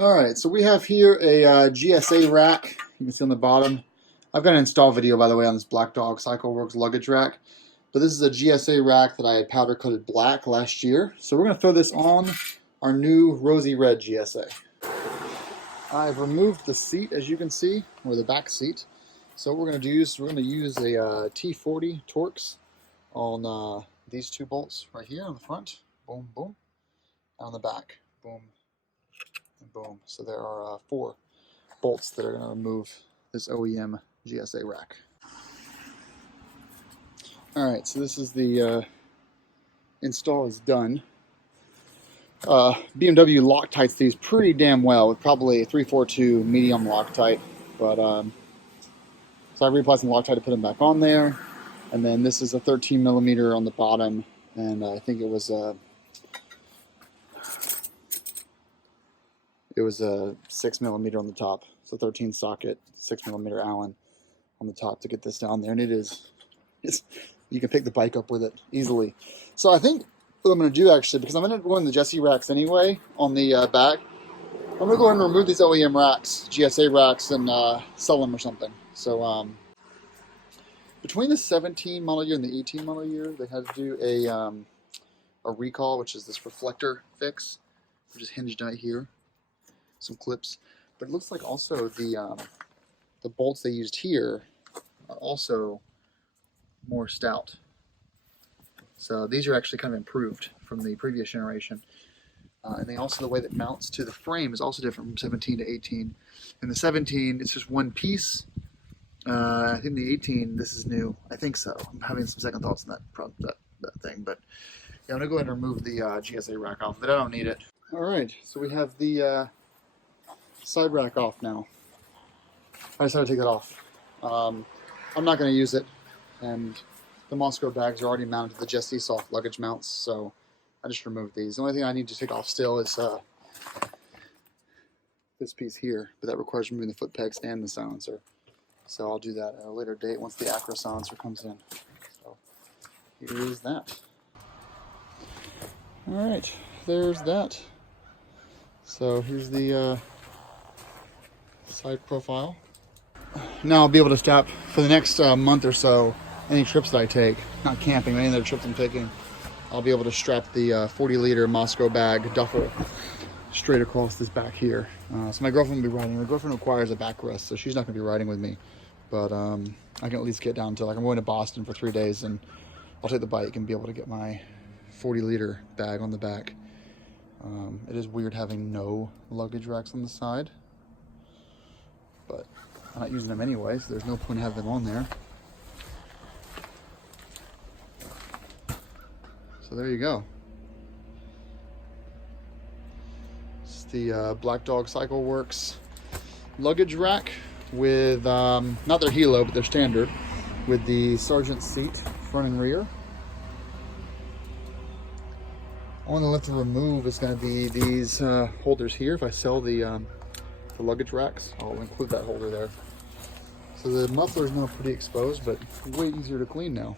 Alright, so we have here a GSA rack. You can see on the bottom. I've got an install video, by the way, on this Black Dog CycleWorks luggage rack. But this is a GSA rack that I had powder coated black last year. So we're going to throw this on our new rosy red GSA. I've removed the seat, as you can see, or the back seat. So what we're going to do is we're going to use a T40 Torx on these two bolts right here on the front. Boom, boom. And on the back. Boom. And boom. So there are 4 bolts that are going to remove this OEM GSA rack. Alright, so this is the install is done. BMW Loctites these pretty damn well with probably a 342 medium Loctite. But so I reapplied some Loctite to put them back on there. And then this is a 13 millimeter on the bottom, and I think it was a 6 millimeter on the top. So 13 socket, 6 millimeter Allen on the top to get this down there. And it's you can pick the bike up with it easily. So I think what I'm going to do actually, because I'm going to go in the Jesse racks anyway on the back, I'm going to go ahead and remove these OEM racks, GSA racks, and sell them or something. So between the 17 model year and the 18 model year, they had to do a recall, which is this reflector fix, which is hinged right here. Some clips, but it looks like also the bolts they used here are also more stout. So these are actually kind of improved from the previous generation. And they also, the way that mounts to the frame is also different from 17 to 18. In the 17, it's just one piece. I think the 18, this is new. I think so. I'm having some second thoughts on that thing. But yeah, I'm going to go ahead and remove the GSA rack off, but I don't need it. All right, so we have the side rack off now. I decided to take that off. I'm not going to use it. And the Moscow bags are already mounted to the Jesse soft luggage mounts, so I just removed these. The only thing I need to take off still is this piece here, but that requires removing the foot pegs and the silencer. So I'll do that at a later date once the Acro silencer comes in. So here is that. Alright, there's that. So here's the side profile. Now I'll be able to stop for the next month or so any trips that I take, not camping, but any other trips I'm taking. I'll be able to strap the 40-liter Moscow bag duffel straight across this back here. So my girlfriend will be riding. My girlfriend requires a backrest, so she's not going to be riding with me. But I can at least get down to, like, I'm going to Boston for 3 days, and I'll take the bike and be able to get my 40-liter bag on the back. It is weird having no luggage racks on the side, but I'm not using them anyway, so there's no point in having them on there. So there you go. It's the Black Dog CycleWorks luggage rack with, not their Hilo, but their standard, with the Sergeant seat, front and rear. Only left to remove is going to be these holders here. If I sell the luggage racks, I'll include that holder there. So the muffler is now pretty exposed, but way easier to clean now.